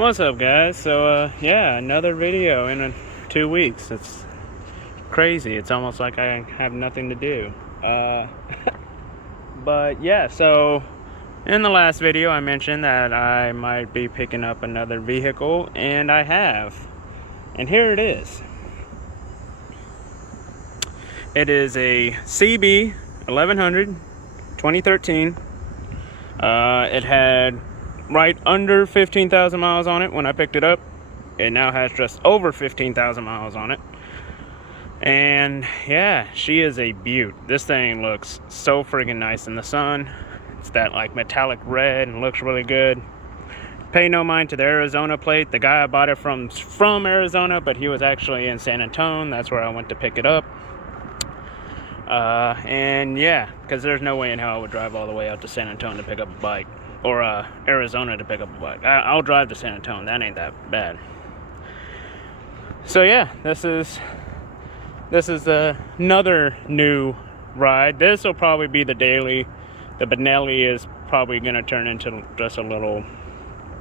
What's up, guys? So yeah, another video in 2 weeks. It's crazy. It's almost like I have nothing to do. But yeah, so in the last video I mentioned that I might be picking up another vehicle, and I have. And here it is. It is a CB1100 2013. It had right under 15,000 miles on it when I picked it up. It now has just over 15,000 miles on it. And yeah, she is a beaut. This thing looks so friggin' nice in the sun. It's that like metallic red and looks really good. Pay no mind to the Arizona plate. The guy I bought it from Arizona, but he was actually in San Antonio. That's where I went to pick it up. And yeah, because there's no way in hell I would drive all the way out to San Antonio to pick up a bike. Or Arizona to pick up a bike. I'll drive to San Antonio. That ain't that bad. So yeah, this is another new ride. This will probably be the daily. The Benelli is probably going to turn into just a little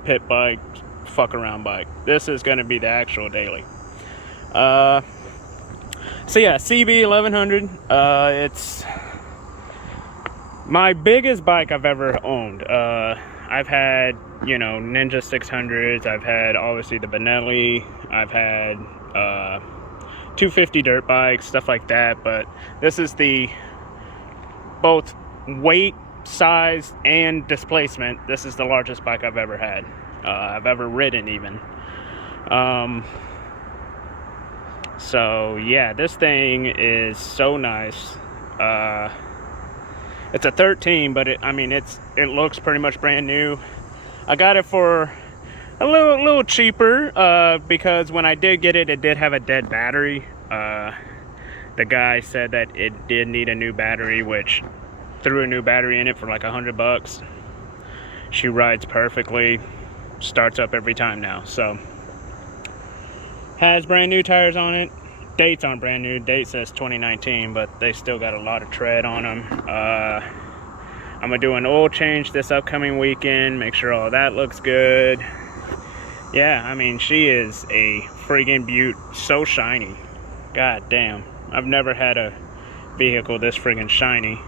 pit bike, fuck around bike. This is going to be the actual daily. So yeah, CB1100. It's my biggest bike I've ever owned. I've had, Ninja 600s. I've had, obviously, the Benelli. I've had 250 dirt bikes, stuff like that. But this is the both weight, size, and displacement. This is the largest bike I've ever had. I've ever ridden, even. So, yeah, this thing is so nice. It's a 13, but it looks pretty much brand new. I got it for a little cheaper because when I did get it, it did have a dead battery. The guy said that it did need a new battery, which threw a new battery in it for like $100. She rides perfectly, starts up every time now. So has brand new tires on it. Dates aren't brand new. Date says 2019, but they still got a lot of tread on them. I'm gonna do an oil change this upcoming weekend, make sure all that looks good. Yeah, she is a friggin' beaut. So shiny. God damn, I've never had a vehicle this friggin' shiny.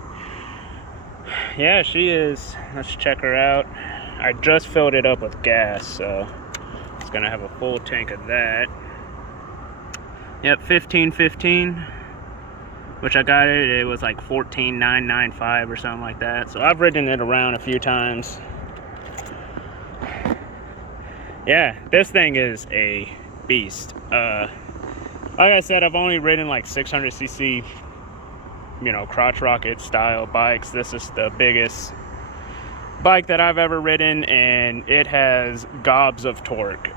Yeah, she is. Let's check her out. I just filled it up with gas, so it's gonna have a full tank of that. Yep, 1515, which I got it was like 14,995 or something like that. So I've ridden it around a few times. Yeah, this thing is a beast. Like I said, I've only ridden like 600cc, crotch rocket style bikes. This is the biggest bike that I've ever ridden, and it has gobs of torque.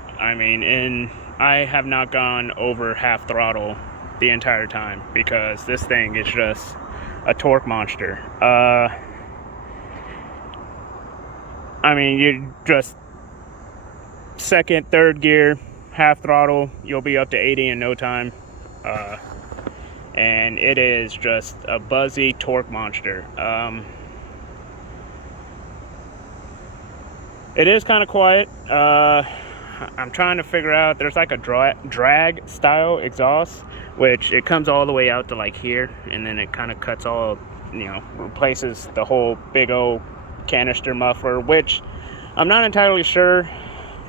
I have not gone over half throttle the entire time because this thing is just a torque monster. You just second, third gear, half throttle, you'll be up to 80 in no time. And it is just a buzzy torque monster. It is kind of quiet. I'm trying to figure out, there's like a drag style exhaust, which it comes all the way out to like here, and then it kind of cuts all, replaces the whole big old canister muffler, which I'm not entirely sure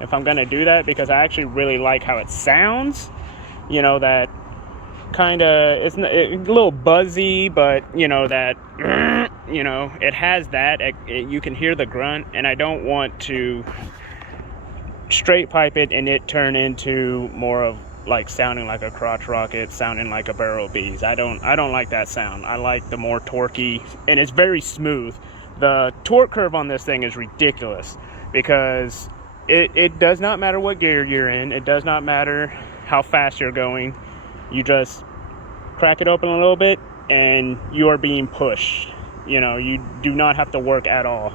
if I'm going to do that because I actually really like how it sounds. That kind of, it's a little buzzy, but that, it has that, you can hear the grunt, and I don't want to straight pipe it and it turn into more of like sounding like a crotch rocket, sounding like a barrel bees. I don't like that sound. I like the more torquey, and it's very smooth. The torque curve on this thing is ridiculous because it does not matter what gear you're in. It does not matter how fast you're going. You just crack it open a little bit and you are being pushed. You do not have to work at all.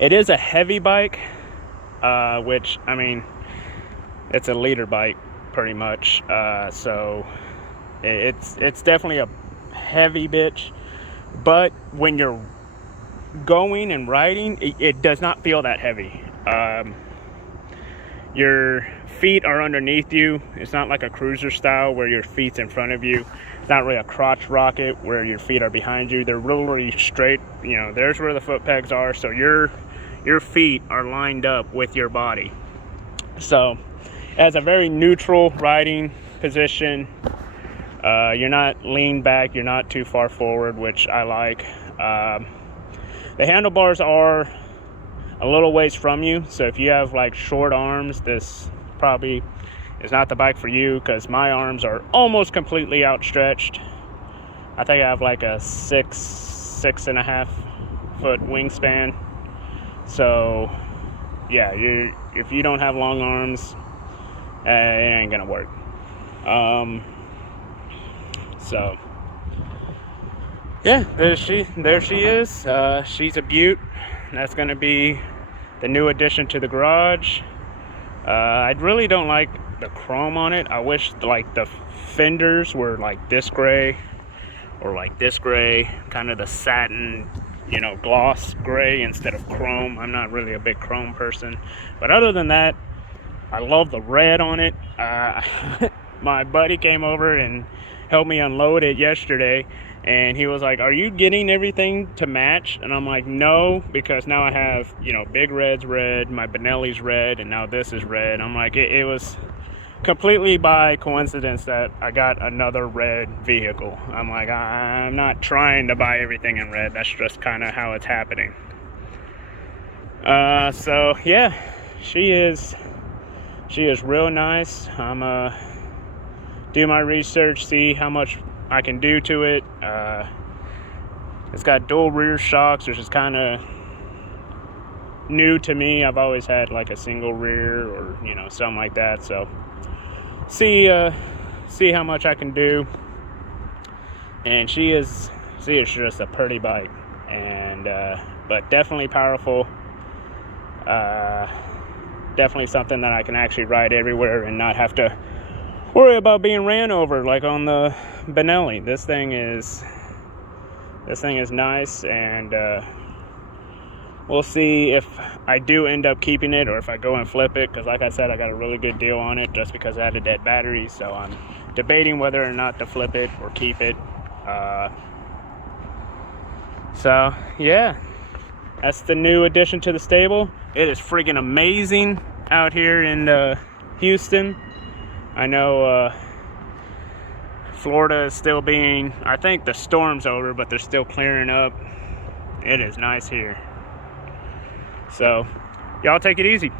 It is a heavy bike, which, it's a leader bike pretty much. So it's definitely a heavy bitch, but when you're going and riding, it does not feel that heavy. Your feet are underneath you. It's not like a cruiser style where your feet's in front of you. It's not really a crotch rocket where your feet are behind you. They're really straight. You know, there's where the foot pegs are. So your feet are lined up with your body. So it has a very neutral riding position. You're not leaned back. You're not too far forward, which I like. The handlebars are a little ways from you, so if you have like short arms, this probably is not the bike for you, because my arms are almost completely outstretched. I think I have like a 6.5 foot wingspan. So yeah, if you don't have long arms, it ain't gonna work. So yeah, there she is. She's a beaut. That's gonna be the new addition to the garage. I really don't like the chrome on it. I wish like the fenders were like this gray or like this gray, kind of the satin, you know, gloss gray instead of chrome. I'm not really a big chrome person, but other than that, I love the red on it. My buddy came over and helped me unload it yesterday, and he was like, "Are you getting everything to match?" And I'm like, "No, because now I have, you know, Big Red's red, my Benelli's red, and now this is red." I'm like, it was completely by coincidence that I got another red vehicle. I'm like, I'm not trying to buy everything in red. That's just kind of how it's happening. So yeah, she is real nice. I'm do my research, see how much I can do to it. It's got dual rear shocks, which is kind of new to me. I've always had like a single rear or, you know, something like that. So see how much I can do. And she is just a pretty bike, and but definitely powerful. Definitely something that I can actually ride everywhere and not have to worry about being ran over like on the Benelli. This thing is nice, and we'll see if I do end up keeping it or if I go and flip it, because like I said, I got a really good deal on it just because I had a dead battery. So I'm debating whether or not to flip it or keep it. So yeah, that's the new addition to the stable. It is freaking amazing out here in Houston. I know Florida is still being, I think the storm's over, but they're still clearing up. It is nice here. So y'all take it easy.